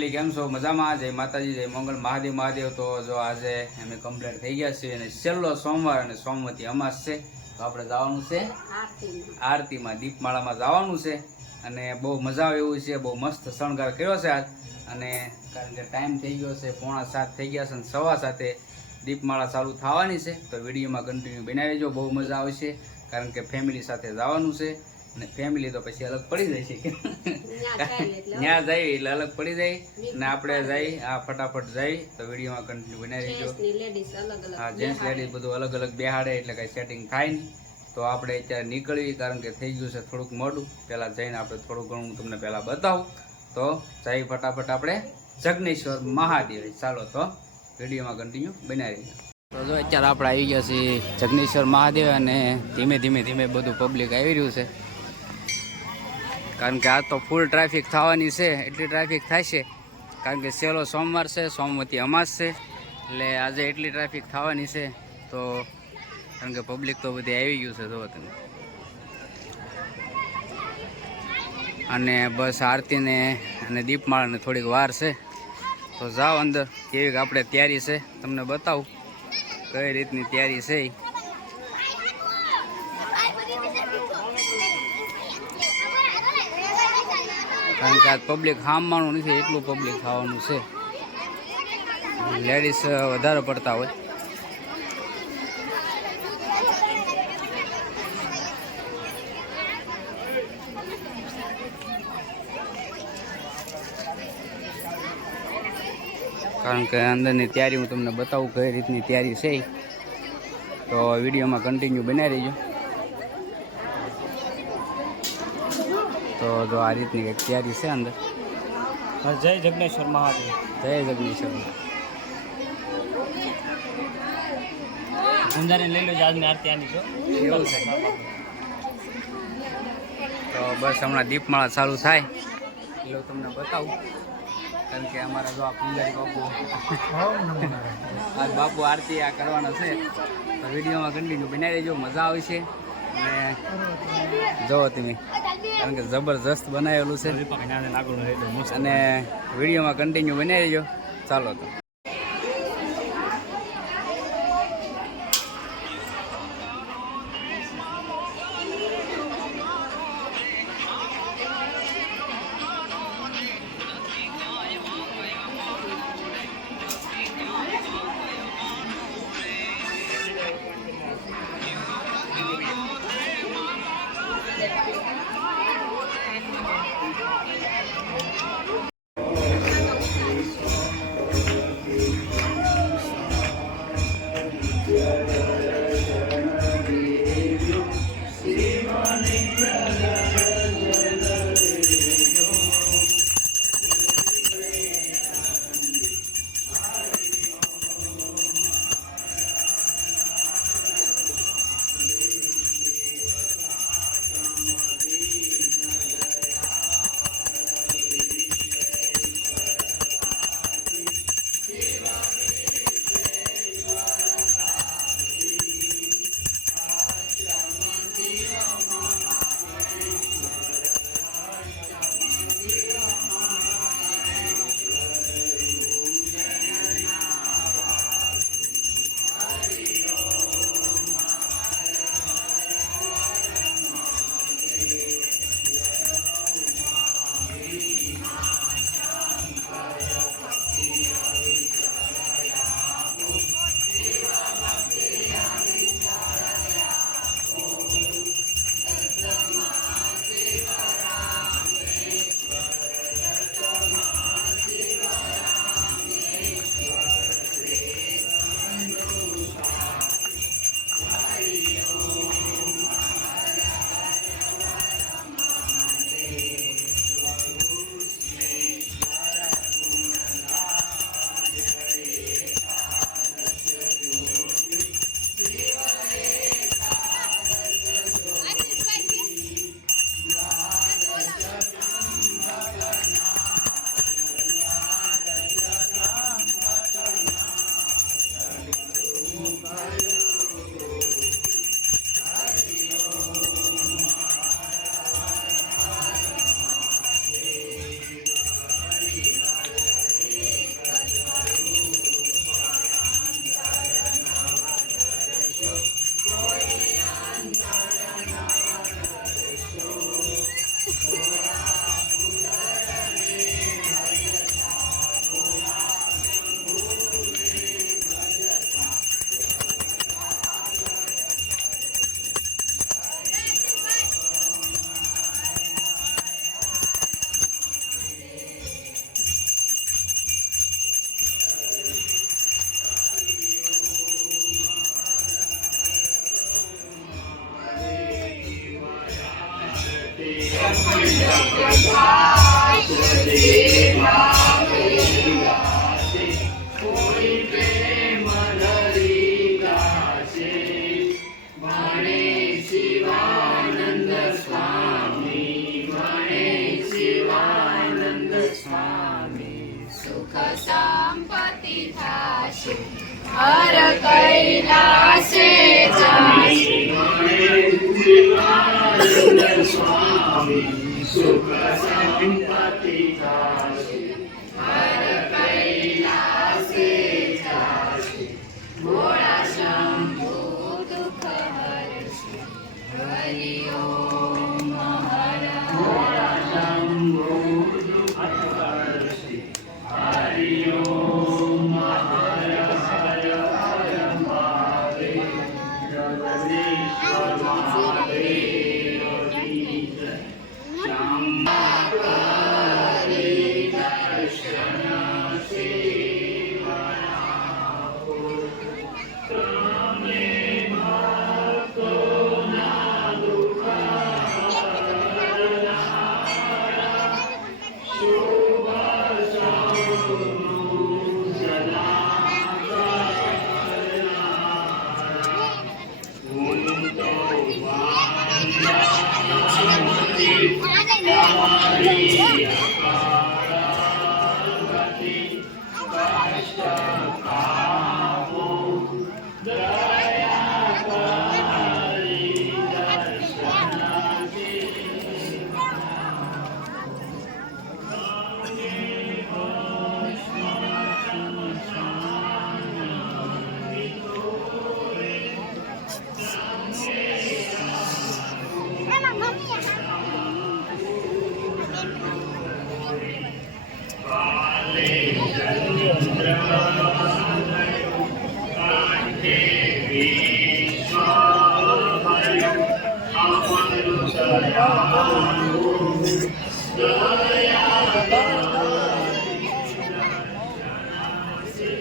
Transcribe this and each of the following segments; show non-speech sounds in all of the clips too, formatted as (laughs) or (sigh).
Family કેમ છો? મજામાં? જય માતાજી જય મંગલ. મહાદેવ મહાદેવ. તો જો આજે અમે કમ્પ્લીટ થઈ ગયા છીએ અને છેલ્લો સોમવાર અને સોમવતી અમાસ છે. તો આપણે જવાનું છે આરતીમાં. દીપમાળામાં જવાનું છે. અને બહુ મજા આવે એવું છે. બહુ મસ્ત શણગાર કર્યો છે આજ. અને કારણ કે ટાઈમ થઈ ગયો છે પોણા સાત થઈ ગયા છે અને સવા સાથે દીપમાળા ચાલુ થવાની છે. તો વિડીયોમાં કન્ટિન્યુ બનાવી જો બહુ મજા આવશે. કારણ કે ફેમિલી સાથે જવાનું છે. અને ફેમિલી તો પછી અલગ પડી જાય છે. ત્યાં જાય એટલે અલગ. પડી જાય. અને આપણે જઈ આ ફટાફટ જાય તો વિડીયોમાં કન્ટિન્યુ બનાવી દેજો. હા જેન્ટ્સ લેડીઝ બધું અલગ અલગ બેહાડે એટલે કઈ સેટિંગ થાય નહીં. તો આપણે અત્યારે નીકળવી કારણ કે થઈ ગયું છે થોડુંક મોડું. પહેલાં જઈને આપણે થોડું ઘણું હું તમને પહેલાં બતાવું. તો જઈ ફટાફટ આપણે જગનેશ્વર મહાદેવ. ચાલો તો વિડીયોમાં કન્ટિન્યુ બનાવી તો જો અત્યારે આપણે આવી ગયા છીએ જગનેશ્વર મહાદેવ અને ધીમે ધીમે ધીમે બધું પબ્લિક આવી રહ્યું છે. કારણ કે આ તો ફૂલ ટ્રાફિક થવાની છે, એટલી ટ્રાફિક થશે કારણ કે છેલ્લો સોમવાર છે, સોમવતી અમાસ છે, એટલે આજે એટલી ટ્રાફિક થવાની છે, તો કારણ કે પબ્લિક તો બધી આવી ગયું છે જો તમે. અને બસ આરતીને અને દીપમાળાને થોડીક વાર છે. તો જાઓ અંદર કેવી આપણે તૈયારી છે, તમને બતાવું. કઈ રીતની તૈયારી છે કારણ કે આ પબ્લિક હામવાનું નથી, એટલું પબ્લિક ખાવાનું છે. લેડીઝ વધારે પડતા હોય. કારણ કે અંદરની તૈયારી હું તમને બતાવું કઈ રીતની તૈયારી છે તો વિડીયોમાં કન્ટિન્યુ બનાવી રહીજો તો જો આ રીતની કંઈક તૈયારી છે અંદર. જય જગનેશ્વર મહાદેવ. જય જગદીશ્વર ગુંજાને લઈ લો આજની આરતી આની છો એવું છે. તો બસ હમણાં દીપમાળા ચાલુ થાય. એટલે તમને બતાવું. કારણ કે અમારા જો આ પૂજારી બાપુ આ બાપુ આરતી આ કરવાના છે. તો વિડીયોમાં કન્ટિન્યુ બનાવી દેજો. મજા આવશે. અને જોવો તમે કારણ કે જબરજસ્ત બનાવેલું છે. અને વિડીયોમાં કન્ટિન્યુ બનાવી દેજો. ચાલો તો.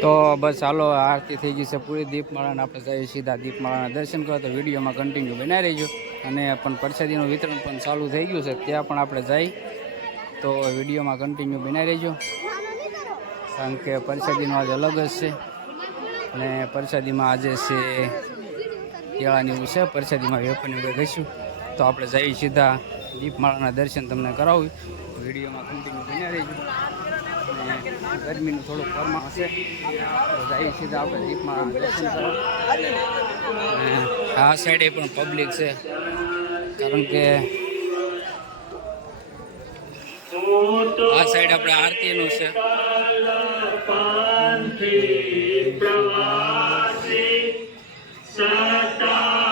તો બસ ચાલો આરતી થઈ ગઈ છે પૂરી દીપમાળાને. આપણે જઈએ સીધા દીપમાળાના દર્શન કરો તો વિડીયોમાં કન્ટિન્યુ બનાવી રહીજો. અને પણ પ્રસાદીનું વિતરણ પણ ચાલુ થઈ ગયું છે. ત્યાં પણ આપણે જઈ તો વિડીયોમાં કન્ટિન્યુ બનાવી રહીજો. કારણ કે પ્રસાદીનું આજે અલગ જ છે. અને પ્રસાદીમાં આજે છે કેળાની એવું છે. પ્રસાદીમાં વેપારની ઘસ્યું તો આપણે જઈ સીધા દીપમાળાના દર્શન તમને કરાવું. વિડીયોમાં કન્ટિન્યુ બન્યા રહીશું ગરમીનું થોડુંક ફરમા છે જઈએ જઈ સીધા આપણે દીપમાળાના દર્શન કરવા. આ સાઈડે પણ પબ્લિક છે. કારણ કે આ સાઈડ આપણે આરતીનું છે. કારણ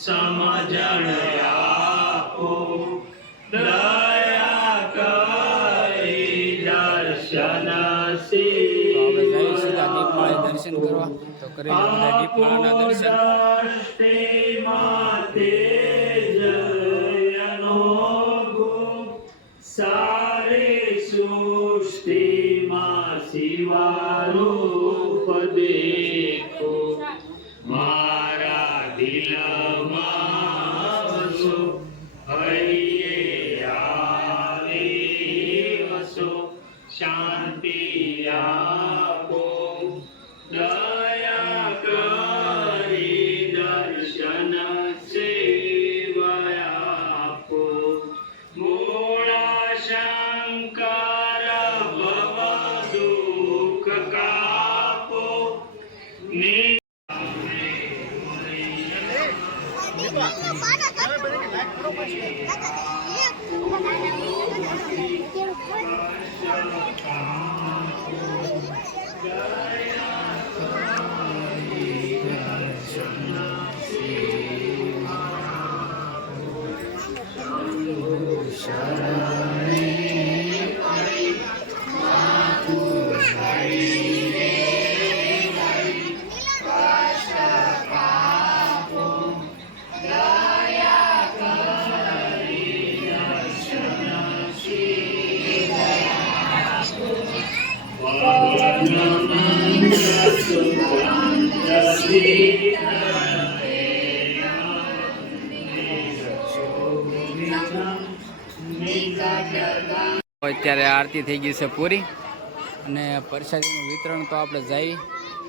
સમજણ આપો. દયા કરી દર્શન દર્શન કરવા. તો કરી દીપમાળાના દર્શન. સારે સૃષ્ટિમાં શિવારૂપ દેખો મારા Yoma. અત્યારે આરતી થઈ ગઈ છે પૂરી અને પ્રસાદીનું વિતરણ તો આપણે જઈ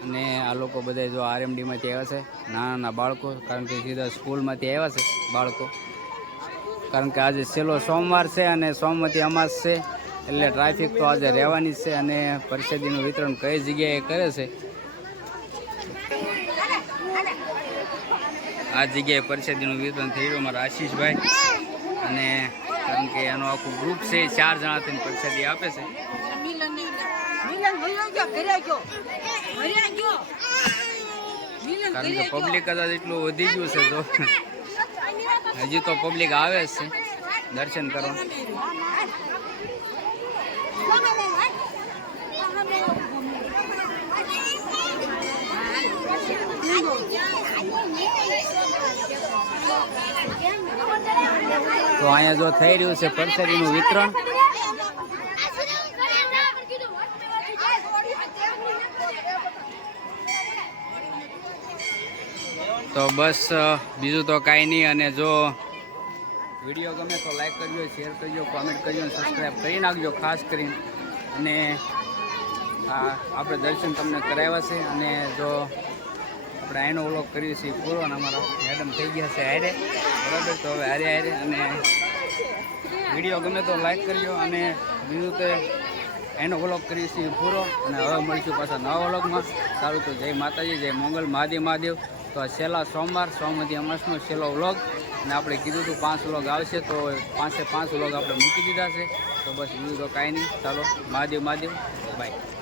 અને આ લોકો બધા જો આરએમડીમાંથી આવ્યા છે, નાના નાના બાળકો, કારણ કે સીધા સ્કૂલમાંથી આવ્યા છે બાળકો. કારણ કે આજે છેલ્લો સોમવાર છે અને સોમવતી અમાસ છે. એટલે ટ્રાફિક તો આજે રહેવાની છે અને પરિષદીનું વિતરણ કઈ જગ્યાએ કરે છે? આ જગ્યાએ પરિષદીનું વિતરણ થઈ રહ્યું મારા આશીષભાઈ. અને કારણ કે એનું આખું ગ્રુપ છે ચાર જણા થઈને પરિષદી આપે છે. કારણ કે પબ્લિક કદાચ એટલું વધી ગયું છે તો. (laughs) હજી તો પબ્લિક આવે છે. દર્શન કરવા. તો અહીંયા જો થઈ રહ્યું છે પ્રસાદીનું વિતરણ. તો બસ બીજું તો કાંઈ નહીં. અને જો વીડિયો ગમે તો લાઈક કરજો શેર કરજો કોમેન્ટ કરજો અને સબસ્ક્રાઈબ કરી નાખજો, ખાસ કરીને. અને આપણે દર્શન તમને કરાવ્યા છે. અને જો આપણે આનો વ્લોગ કરીએ છીએ પૂરો અને અમારા મેડમ થઈ ગયા છે હારે. બરાબર? તો હવે હારે હારે અને વીડિયો ગમે તો લાઈક કરજો અને બીજું તો એનો વ્લોગ કરીએ છીએ પૂરો અને હવે મળીશું પાછા નવા વ્લોગમાં. સારું તો જય માતાજી, જય મંગલ, મહાદેવ મહાદેવ. તો આ છેલ્લા સોમવાર, સોમવતી અમાસનો છેલ્લો વ્લોગ. અને આપણે કીધું હતું પાંચ વ્લોગ આવશે તો પાંચે પાંચ વ્લોગ આપણે મૂકી દીધા છે. તો બસ બીજું તો કાંઈ નહીં. ચાલો, મહાદેવ મહાદેવ. બાય